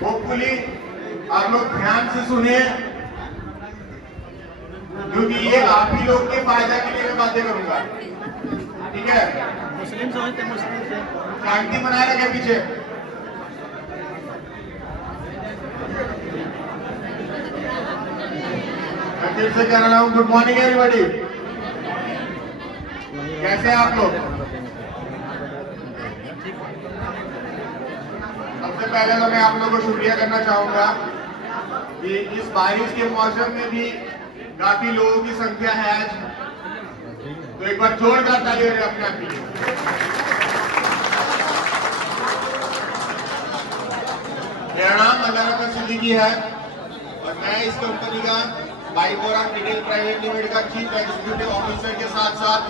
Hopefully आप लोग ध्यान से सुने, क्योंकि ये आप ही लोग के फायदा के लिए मैं बातें करूंगा, ठीक है। मुस्लिम समझते मुस्लिम से शांति बनाए रखे पीछे। मैं फिर से कह रहा हूँ, गुड मॉर्निंग एवरीबॉडी। कैसे हैं आप लोग? सबसे पहले तो मैं आप लोगों को शुक्रिया करना चाहूंगा कि इस बारिश के मौसम में भी काफी लोगों की संख्या है आज, तो एक बार जोरदार ताली बजाएं अपने आप के लिए। मेरा नाम अल्लाह सिद्दीकी है और मैं इस कंपनी का बाइबोरन रिटेल प्राइवेट लिमिटेड का चीफ एग्जीक्यूटिव ऑफिसर के साथ साथ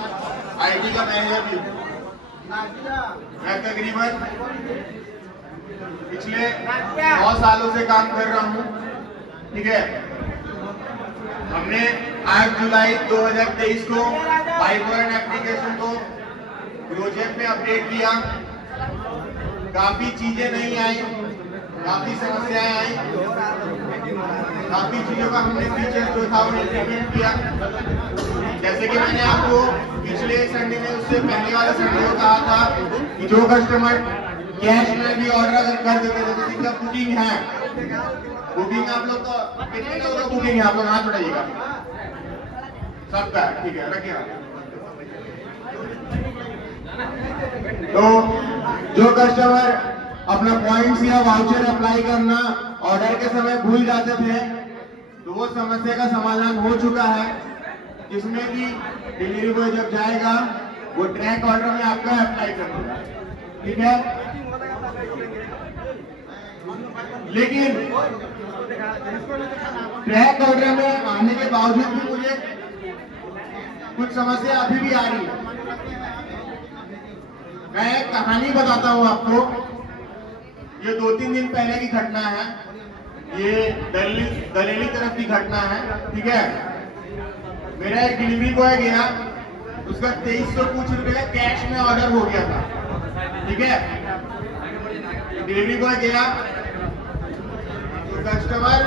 आईटी का मैनेजर भी हूँ। मैं तकरीबन पिछले 9 सालों से काम कर रहा हूँ, ठीक है। हमने 8 जुलाई 2023 को बाइबोरन एप्लीकेशन को प्रोजेक्ट में अपडेट किया। काफी चीजें नहीं आई, काफी समस्याएं आई, काफी चीजों का हमने फीचर जो था उन्हें इम्प्लीमेंट किया। जैसे कि मैंने आपको पिछले संडे में, उससे पहले वाले संडे को कहा था कि जो कस्टमर कैश में भी ऑर्डर अगर कर देते थे, तो जिनका बुकिंग है, बुकिंग आप लोग तो कितने लोगों का बुकिंग है? आप लोग हाथ बढ़ाइएगा। सबका, ठीक है, रखिए हाथ। तो जो कस्टमर अपना पॉइंट्स या वाउचर अप्लाई करना ऑर्डर के समय भूल जाते थे, तो वो समस्या का समाधान हो चुका है, जिसमें कि डिलीवरी बॉय जब जाएगा वो ट्रैक ऑर्डर में आपका अप्लाई कर देगा, ठीक है। लेकिन ट्रैक ऑर्डर में आने के बावजूद भी मुझे कुछ समस्या अभी भी आ रही है। मैं एक कहानी बताता हूं आपको। ये 2-3 दिन पहले की घटना है। ये दलेली तरफ की घटना है, ठीक है। मेरा एक डिलीवरी बॉय गया, उसका 2300 कुछ रुपए का कैश में ऑर्डर हो गया था, ठीक है। डिलीवरी बॉय गया, तो कस्टमर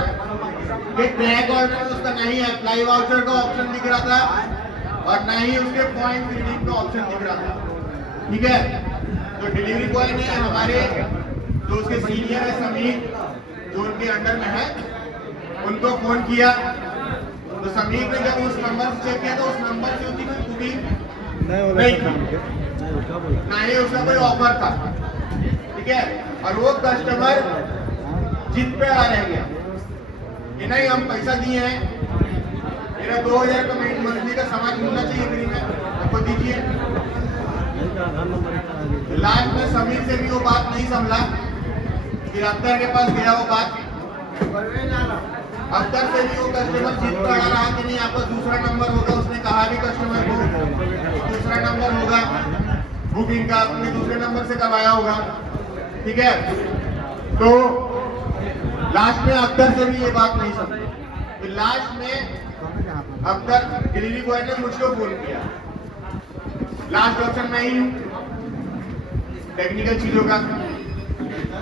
के ट्रैक ऑर्डर में उसका नहीं अप्लाई वाउचर का ऑप्शन दिख रहा था और ना ही उसके पॉइंट रिडीम का ऑप्शन दिख रहा था, ठीक है। तो डिलीवरी बॉय ने हमारे जो उसके सीनियर है समीर, जो उनके अंडर में है, उनको फोन किया। तो समीर ने जब उस नंबर से चेक किया तो उस नंबर से उसकी कोई बुकिंग नहीं थी, ना ही उसका कोई ऑफर था, ठीक है। और वो कस्टमर जिद पे आ रह गया कि नहीं, हम पैसा दिए हैं, मेरा 2000 का मंथली का सामान मिलना चाहिए फ्री में, आपको दीजिए। लास्ट में समीर से भी वो बात नहीं संभला, फिर अख्तर के पास गया वो बात। अख्तर से भी वो कस्टमर जिद कर रहा कि नहीं, आपका दूसरा नंबर होगा। उसने कहा भी कस्टमर को दूसरा नंबर होगा बुकिंग का, आपने दूसरे नंबर से करवाया होगा, ठीक है। तो लास्ट में अख्तर से भी ये बात नहीं समझी। फिर लास्ट में अख्तर डिलीवरी बॉय ने मुझको फोन किया। लास्ट ऑप्शन मैं ही हूँ टेक्निकल चीजों का।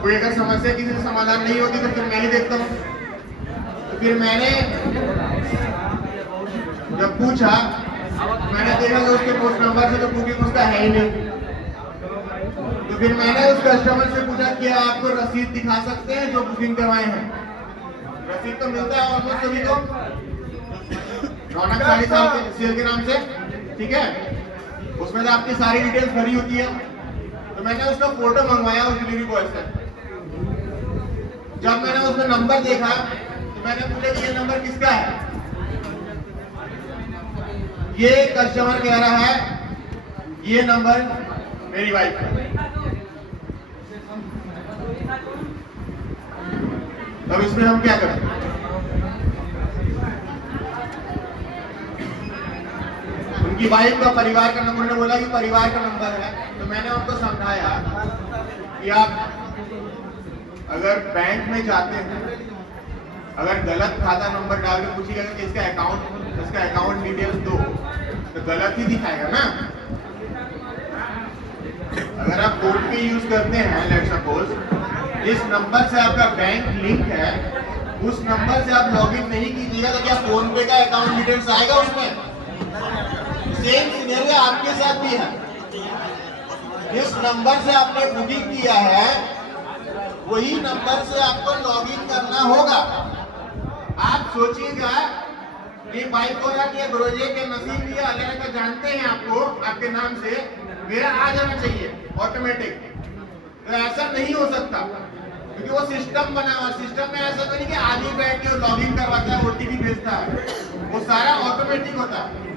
कोई अगर समस्या किसी से समाधान नहीं होती तो फिर मैं ही देखता हूँ। तो फिर मैंने जब पूछा, मैंने देखा कि उसके पोस्ट नंबर से तो बुकिंग उसका है ही नहीं। तो फिर मैंने उस कस्टमर से पूछा कि आपको रसीद दिखा सकते हैं जो बुकिंग करवाए हैं? रसीद तो मिलता है ऑलमोस्ट सभी को, रौनक साड़ी सेल के नाम से, ठीक है। उसमें तो आपकी सारी डिटेल्स भरी होती है। तो मैंने उसका फोटो मंगवाया उस डिलीवरी बॉय से। जब मैंने उसमें नंबर देखा तो मैंने पूछा कि ये नंबर किसका है? ये कस्टमर कह रहा है ये नंबर मेरी वाइफ का। अब इसमें हम क्या करें? उनकी वाइफ का परिवार का नंबर, ने बोला कि परिवार का नंबर है। तो मैंने उनको समझाया कि आप अगर बैंक में जाते हैं, अगर गलत खाता नंबर डाल के पूछिएगा कि इसका अकाउंट डिटेल्स दो, तो गलत ही दिखाएगा ना। अगर आप कोड पे यूज करते हैं, लेट्स सपोज जिस नंबर से आपका बैंक लिंक है उस नंबर से आप लॉगिन नहीं कीजिएगा तो क्या फोन पे का अकाउंट डिटेल्स आएगा उसमें? सेम सिनेरियो आपके साथ भी है। जिस नंबर से आपने बुकिंग किया है वही नंबर से आपको लॉगिन करना होगा। आप सोचिएगा कि भाई कोरन ये ब्रोजे के नसीब ये अल्लाह का जानते हैं आपको, आपके नाम से मेरा आ जाना चाहिए ऑटोमेटिक। तो ऐसा नहीं हो सकता क्योंकि वो सिस्टम बना हुआ। सिस्टम में ऐसा तो नहीं कि आदमी बैठ के लॉगिन करवाता है, ओटीपी भेजता है, वो सारा ऑटोमेटिक होता है।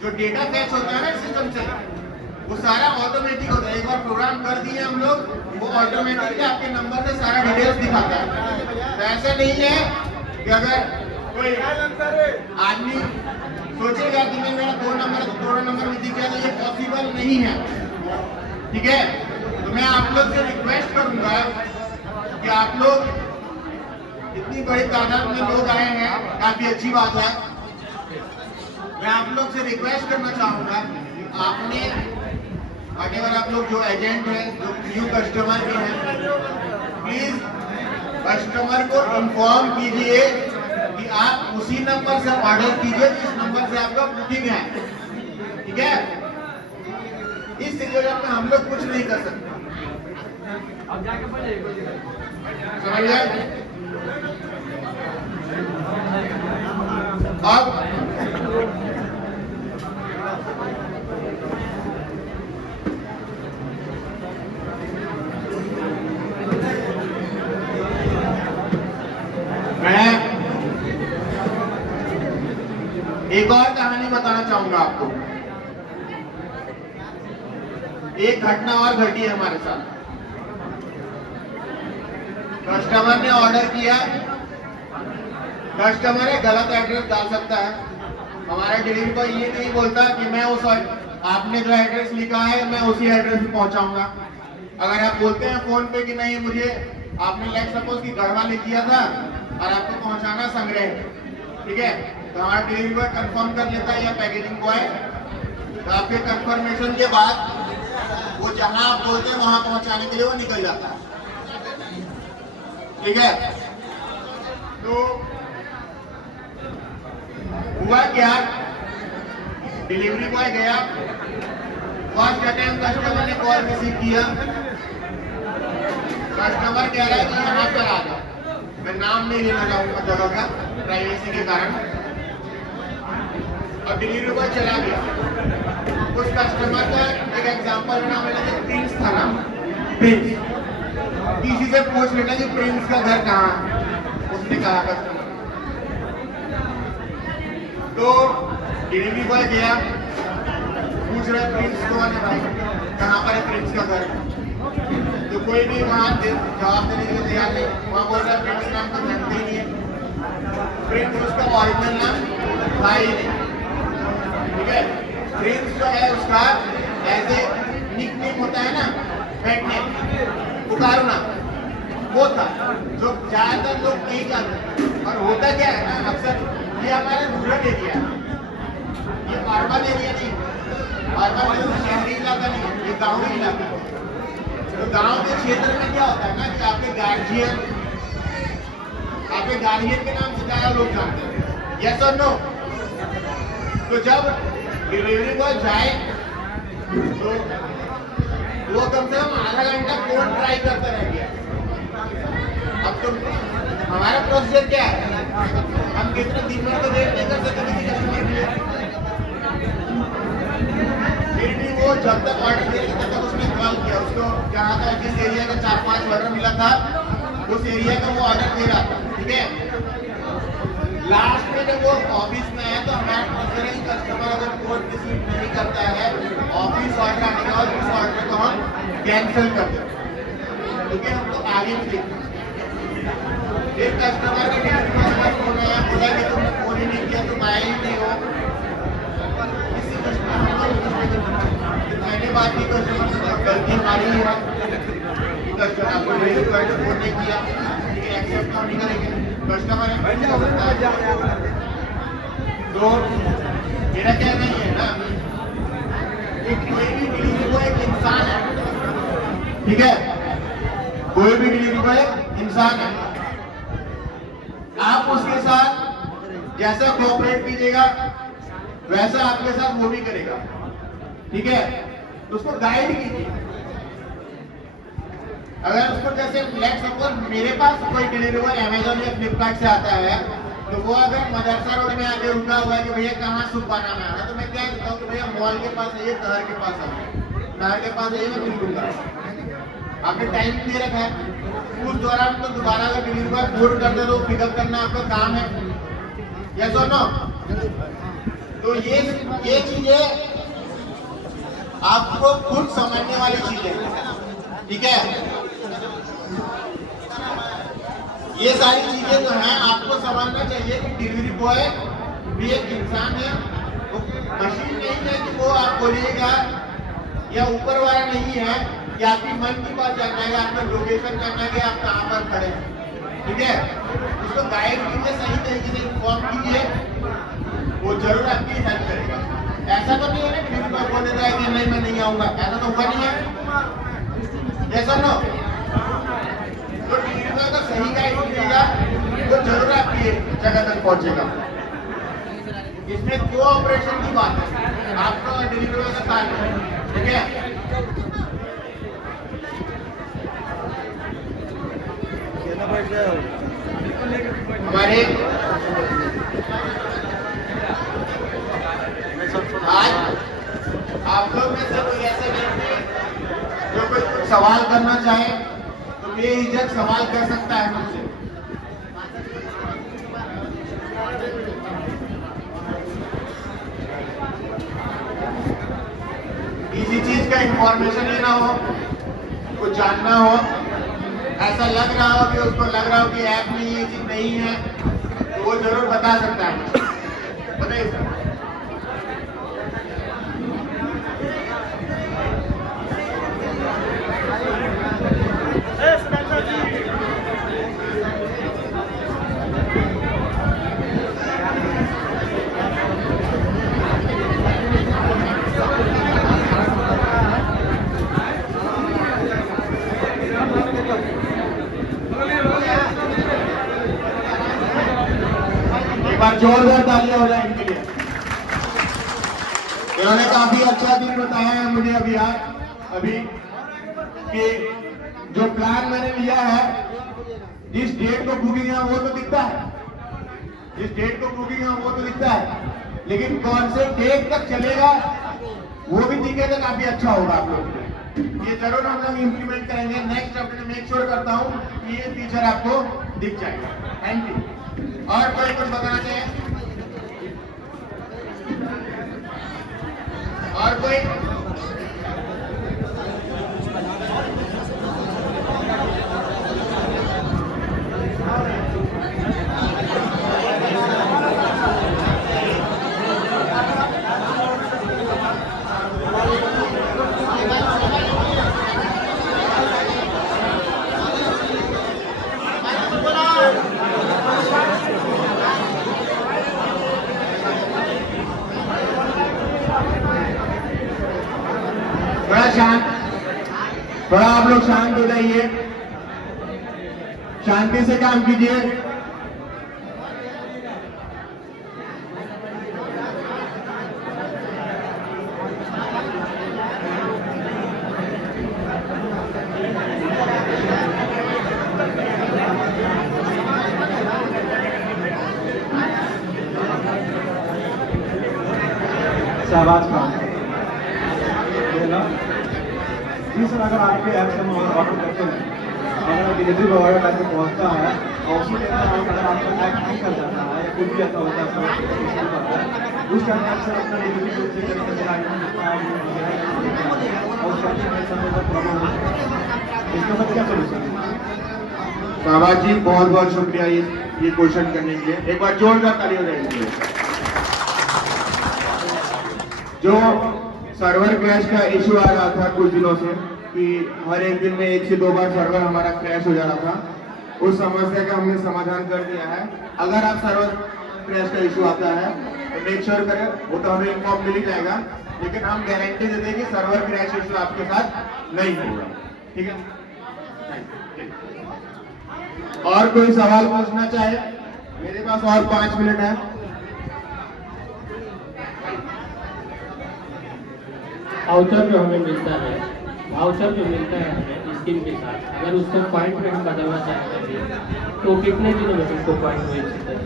जो डेटा फैच होता है ना सिस्टम से वो सारा ऑटोमेटिक होता है। एक बार प्रोग्राम कर दिए हम लोग, वो ऑटोमेटिकली आपके नंबर से सारा डिटेल्स दिखाता है। तो ऐसा नहीं है कि अगर कोई आदमी सोचेगा कि मैं मेरा दो नंबर में दिख गया तो ये पॉसिबल नहीं है। ठीक है, तो मैं आप लोग से रिक्वेस्ट करूंगा कि आप लोग इतनी बड़ी तादाद में लोग आए हैं, काफी अच्छी बात है। मैं आप लोग से रिक्वेस्ट करना चाहूंगा कि आपने अगर आप लोग जो एजेंट हैं, जो न्यू कस्टमर भी हैं, प्लीज कस्टमर को इन्फॉर्म कीजिए कि आप उसी नंबर से ऑर्डर कीजिए जिस नंबर से आपका बुकिंग है। ठीक है, इस सिचुएशन में हम लोग कुछ नहीं कर सकते। समझ गए? अब मैं एक और कहानी बताना चाहूंगा आपको। एक घटना और घटी है हमारे साथ। कस्टमर ने ऑर्डर किया, कस्टमर है गलत एड्रेस डाल सकता है। हमारा डिलीवरी बॉय ये नहीं बोलता कि मैं उस आपने जो एड्रेस लिखा है मैं उसी एड्रेस पे पहुंचाऊंगा। अगर आप बोलते हैं फोन पे कि नहीं मुझे आपने लाइक सपोज कि घर वाले किया था और आपको पहुंचाना संग्रह, ठीक है, तो हमारा डिलीवरी बॉय कंफर्म कर लेता है या पैकेजिंग बॉय। तो आपके कंफर्मेशन के बाद वो जहां आप बोलते हैं वहां पहुंचाने के लिए वो निकल जाता है। ठीक है, तो हुआ क्या, डिलीवरी बॉय गया, फर्स्ट अटेम्प्ट कस्टमर ने कॉल रिसीव किया, कस्टमर कह रहा है कि यहाँ पर आ जाओ। मैं नाम नहीं लेना चाहूंगा जगह का प्राइवेसी के कारण, और डिलीवरी बॉय चला गया। उस कस्टमर का एक एग्जांपल नाम लेना, प्रिंस था ना, प्रिंस, किसी से पूछ लेना कि प्रिंस का घर कहाँ है, उसने कहा कस्टमर। तो डिलीवरी बॉय गया, पूछ रहा है प्रिंस कौन है भाई, कहाँ पर है प्रिंस का घर। तो कोई भी वहाँ जवाब देने के लिए तैयार नहीं। वहाँ बोल रहा है प्रिंस नाम तो जानते ही नहीं है, प्रिंस उसका ओरिजिनल नाम था ही नहीं। ठीक है, प्रिंस जो है उसका ऐसे निकनेम होता है ना, पेट नेम, पुकारो नाम, वो था जो ज्यादातर लोग नहीं जानते। और होता क्या है ना, अक्सर ये हमारे रूरल एरिया है, ये अर्बन एरिया नहीं, अर्बन शहरी इलाका नहीं है, ये गाँवी इलाका है। तो गांव के क्षेत्र में क्या होता है ना कि आपके गार्जियन के नाम से ज्यादा लोग जानते हैं, यस और नो। तो जब डिलीवरी बॉय जाए तो वो कम से कम आधा घंटा फोन ट्राई करता रह गया। अब तो हमारा प्रोसीजर क्या है, हम कितने दिन में तो वेट नहीं कर सकते किसी कस्टमर के लिए। फिर भी वो जब तक ऑर्डर दे तब तक उसने कॉल किया, उसको जहाँ का जिस एरिया का 4-5 ऑर्डर मिला था उस एरिया का वो ऑर्डर दे रहा था। ठीक है, लास्ट में जब वो ऑफिस में आया तो हमारा प्रोसीजर है, कस्टमर अगर फोन रिसीव नहीं करता है ऑफिस ऑर्डर आने के बाद उस ऑर्डर को हम कैंसिल कर देते हैं, क्योंकि हम लोग आगे भी देखते। फिर कस्टमर का फोन आया, बोला कि तुमने फोन ही नहीं किया, तुम आए ही नहीं हो। किसी कस्टमर मैंने बात की कस्टमर से गलती हमारी है, कस्टमर आपको फोन नहीं किया, एक्सेप्ट नहीं करेंगे, कस्टमर है। तो मेरा कहना ही है ना कि कोई भी डिलीवरी बॉय एक इंसान है, ठीक है, कोई भी डिलीवरी बॉय इंसान है, आप उसके साथ जैसा कोऑपरेट कीजिएगा वैसा आपके साथ वो भी करेगा, ठीक है। तो उसको गाइड कीजिए। अगर उसको जैसे लेट्स सपोज मेरे पास कोई डिलीवरी बॉय अमेजोन या फ्लिपकार्ट से आता है, तो वो अगर मदरसा रोड में आके रुका हुआ है कि भैया कहाँ सुपाना में आना, तो मैं क्या कहता हूँ कि भैया मॉल के पास आइए, शहर के पास आइए, शहर के पास आइए, मैं मिल लूंगा। आपने टाइम दे रखा है, उस दौरान तो दोबारा अगर डिलीवरी बॉय फोन कर दे तो पिकअप करना आपका काम है, यस और नो। तो ये चीजें आपको खुद समझने वाली चीजें, ठीक है। ये सारी चीजें जो हैं आपको समझना चाहिए कि डिलीवरी बॉय भी एक इंसान है, वो मशीन नहीं है कि वो आप बोलिएगा, या ऊपर वाला नहीं है कि आपकी मन की बात जानना है, आपका लोकेशन करना है कि आप कहाँ पर खड़े हैं, ठीक है। उसको गाइड कीजिए, सही तरीके से इन्फॉर्म कीजिए, वो जरूर आपकी हेल्प करेगा। ऐसा तो नहीं है ना डिलीवरी बॉय बोल देता है कि नहीं मैं नहीं आऊंगा, ऐसा तो हुआ नहीं है, जैसा नो। तो डिलीवरी बॉय का सही गाइड कीजिएगा, वो जरूर आपकी जगह तक पहुंचेगा। इसमें कोऑपरेशन की बात है, आपका डिलीवरी बॉय का साथ है, ठीक है। हमारे आज आप लोग में से कोई ऐसे व्यक्ति जो कोई कुछ सवाल करना चाहे तो बेहिचक सवाल कर सकता है मुझसे। किसी चीज का इंफॉर्मेशन लेना हो, कुछ जानना हो, ऐसा लग रहा हो कि उसको लग रहा हो कि ऐप में ये चीज नहीं है, तो वो जरूर बता सकता है, बताइए सर। एक बार जोरदार तालियां हो जाए इनके लिए। इन्होंने काफी अच्छा दिन बताया है मुझे अभी कि जो प्लान मैंने लिया है, जिस डेट को बुकिंग है वो तो दिखता है, जिस डेट को बुकिंग है वो तो दिखता है, लेकिन कौन से डेट तक चलेगा वो भी दिखे तो काफी अच्छा होगा आप लोग के लिए। ये जरूर हम लोग इम्प्लीमेंट करेंगे। नेक्स्ट अपने मेक श्योर करता हूँ कि ये फीचर आपको दिख जाएगा। Thank you. और कोई कुछ बताना चाहिए? और कोई? थोड़ा आप लोग शांत हो जाइए, शांति से काम कीजिए। शहबाज खान जी सर, अगर आपके ऐप से हम ऑर्डर करते हैं, अगर डिलीवरी बॉय टाइम पे पहुँचता है और उसी टाइम पर अगर आपका ऐप नहीं कर जाता है या कुछ भी ऐसा होता है सर करता है, उस टाइम आप सर अपना डिलीवरी चेक करके और प्रॉब्लम हो सकता है, इसका सर क्या सोल्यूशन है? शहबाज जी बहुत बहुत शुक्रिया ये क्वेश्चन करने के लिए। एक बार जोरदार ताली हो जाएगी। जो सर्वर क्रैश का इश्यू आ रहा था कुछ दिनों से कि हर एक दिन में 1 से 2 बार सर्वर हमारा क्रैश हो जा रहा था, उस समस्या का हमने समाधान कर दिया है। अगर आप सर्वर क्रैश का इश्यू आता है तो मेक श्योर करें, वो तो हमें इन्फॉर्म मिल ही जाएगा, लेकिन हम गारंटी देते हैं कि सर्वर क्रैश इश्यू आपके साथ नहीं होगा, ठीक है। और कोई सवाल पूछना चाहे? मेरे पास और 5 मिनट है। वाउचर जो हमें मिलता है, वाउचर जो मिलता है हमें स्कीम के साथ, अगर उसको पॉइंट में हम बदलना चाहते हैं तो कितने दिनों में उसको पॉइंट मिल सकते हैं?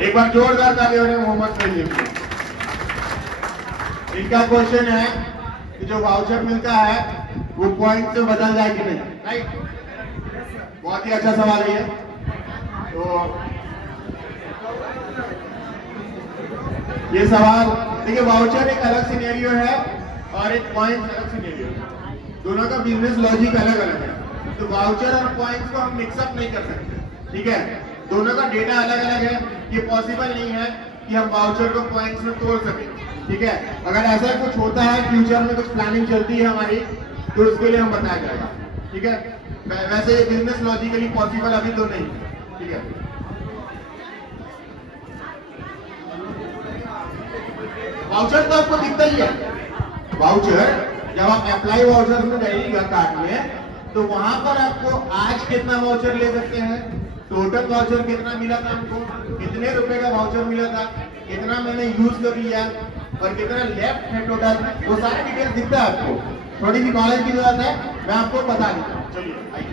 एक बार जोरदार ताली हो रही है मोहम्मद सलीम को। इनका क्वेश्चन है कि जो वाउचर मिलता है वो पॉइंट से बदल जाए कि नहीं, राइट? बहुत ही अच्छा सवाल है ये। तो ये सवाल देखिए, वाउचर एक अलग सिनेरियो है और एक पॉइंट अलग सिनेरियो है। दोनों का बिजनेस लॉजिक अलग अलग है। तो वाउचर और पॉइंट्स को हम मिक्सअप नहीं कर सकते, ठीक है? दोनों का डेटा अलग अलग है। ये पॉसिबल नहीं है कि हम वाउचर को पॉइंट्स में तोड़ सकें, ठीक है? अगर ऐसा कुछ होता है, फ्यूचर में कुछ प्लानिंग चलती है हमारी, तो उसके लिए हम बताया जाएगा, ठीक है? वैसे ये बिजनेस लॉजिकली पॉसिबल अभी तो नहीं, ठीक है? वाउचर तो आपको दिखता ही है। वाउचर जब आप अप्लाई वाउचर में जाइएगा कार्ड में, तो वहां पर आपको आज कितना वाउचर ले सकते हैं, टोटल वाउचर कितना मिला था हमको, कितने रुपए का वाउचर मिला था, कितना मैंने यूज कर लिया और कितना लेफ्ट है टोटल, वो सारा डिटेल दिखता है आपको। थोड़ी सी नॉलेज की जरूरत है, मैं आपको बता देता हूँ। चलिए आइए।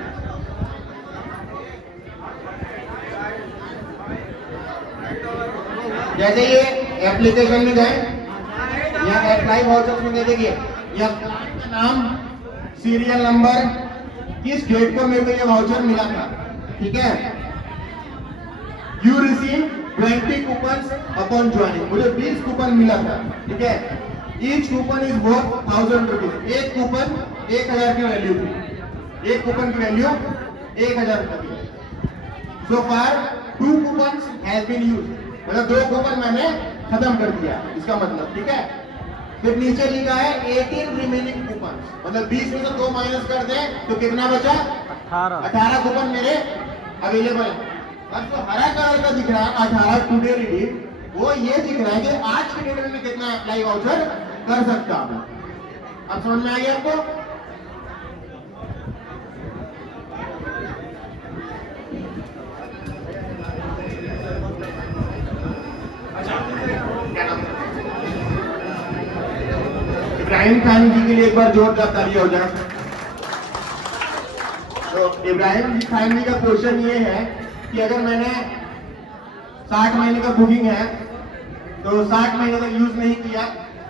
जैसे ये एप्लीकेशन में गए या अप्लाई वाउचर में देखिए, या क्लाइंट का नाम, सीरियल नंबर, किस डेट को मेरे को ये वाउचर मिला था, ठीक है? You receive 20 coupons upon joining, मुझे 20 कूपन मिला था, ठीक है? Each coupon is worth 1000 rupees. एक कूपन 1000 की वैल्यू थी, एक कूपन की वैल्यू 1000 रुपये। सो फार 2 कूपन्स हैज बीन यूज्ड, मतलब 2 कूपन मैंने खत्म कर दिया, इसका मतलब, ठीक है? फिर नीचे लिखा है 18 रिमेनिंग कूपन, मतलब 20 में से 2 माइनस कर दें तो कितना बचा? 18 कूपन मेरे अवेलेबल है। अब जो हरा कलर का दिख रहा है 18 टुडे रिडीम, वो ये दिख रहा है कि आज के डेट में कितना अप्लाई वाउचर कर सकता हूं। अब समझ में आ गया आपको? क्या नाम है? इब्राहिम खान जी के लिए एक बार जोरदार ताली हो जाए। तो इब्राहिम खान जी का क्वेश्चन ये है कि अगर मैंने 60 महीने का बुकिंग है तो 60 महीने तक यूज नहीं किया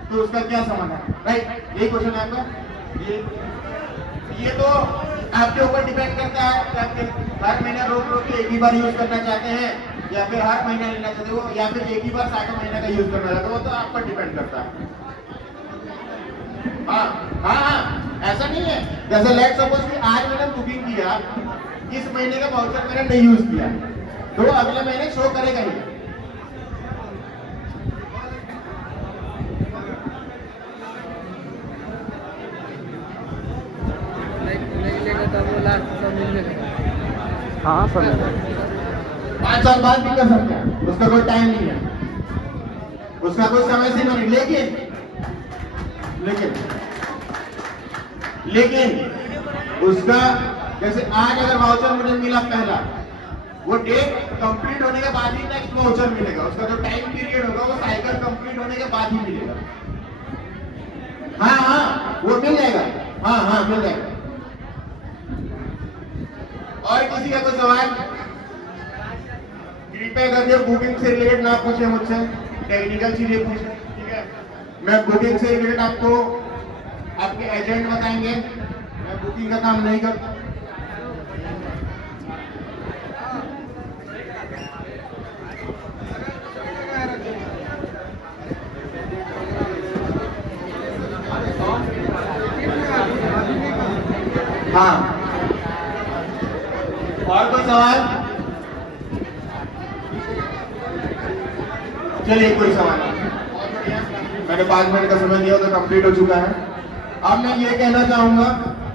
तो उसका क्या समाधान, राइट? यही क्वेश्चन है आपका। ये तो आपके ऊपर डिपेंड करता है कि आप हर महीना रोक रोक के एक ही बार यूज करना चाहते हैं या फिर हर महीना लेना चाहते हो या फिर एक ही बार 60 महीने का यूज करना चाहते हो, वो तो आप पर डिपेंड करता है। हाँ, ऐसा नहीं है। जैसे लेट सपोज कि आज मैंने बुकिंग किया, इस महीने का वाउचर मैंने नहीं यूज किया, तो अगले महीने शो करेगा ही। हाँ सर, 5 साल बाद भी कर सकते हैं, उसका कोई टाइम नहीं है, उसका कोई समय सीमा नहीं। लेकिन उसका, जैसे आज अगर वाउचर मुझे मिला पहला, वो डेट कंप्लीट होने के बाद ही नेक्स्ट वाउचर मिलेगा। उसका जो टाइम पीरियड होगा वो साइकिल कंप्लीट होने के बाद ही मिलेगा। हाँ, वो मिल जाएगा। हाँ, मिल जाएगा। और किसी का कोई सवाल? कृपया करके बुकिंग से रिलेटेड ना पूछे मुझसे, टेक्निकल चीजें पूछे, ठीक है? मैं बुकिंग से रिलेटेड आपको आपके एजेंट बताएंगे, मैं बुकिंग का काम नहीं करता। हाँ, और कोई सवाल? चलिए, कोई सवाल नहीं। मैंने 5 मिनट का समय दिया तो कंप्लीट हो चुका है। अब मैं ये कहना चाहूंगा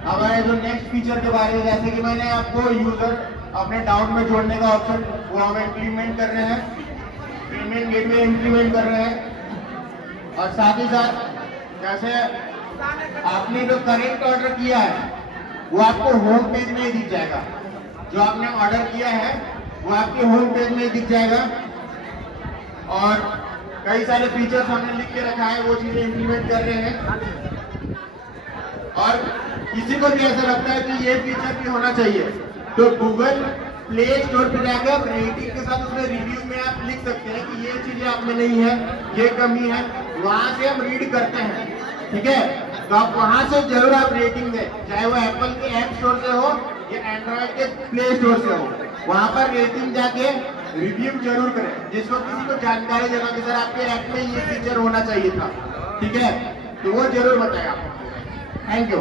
हमारे जो नेक्स्ट फीचर के बारे में, जैसे कि मैंने आपको यूजर अपने डाउट में जोड़ने का ऑप्शन वो हम इम्प्लीमेंट कर रहे हैं, पेमेंट गेटवे इम्प्लीमेंट कर रहे हैं, और साथ ही साथ जैसे आपने जो करेंट ऑर्डर किया है वो आपको होम पेज में ही दिख जाएगा। जो आपने ऑर्डर किया है वो आपके होम पेज में ही दिख जाएगा। और कई सारे फीचर्स हमने लिख के रखा है, वो चीजें इंप्लीमेंट कर रहे हैं। और किसी को भी ऐसा लगता है कि ये फीचर भी होना चाहिए तो गूगल प्ले स्टोर पे जाकर रेटिंग के साथ उसमें रिव्यू में आप लिख सकते हैं कि ये चीजें आप में नहीं है, ये कमी है, वहां से हम रीड करते हैं, ठीक है। तो आप वहां से जरूर आप रेटिंग दें, चाहे वो एप्पल के ऐप स्टोर से हो या एंड्रॉइड के प्ले स्टोर से हो। वहां पर रेटिंग जाके रिव्यू जरूर करें, जिसको किसी को जानकारी देना कि सर आपके ऐप में ये फीचर होना चाहिए था, ठीक है, तो वो जरूर बताएं आप। Thank you.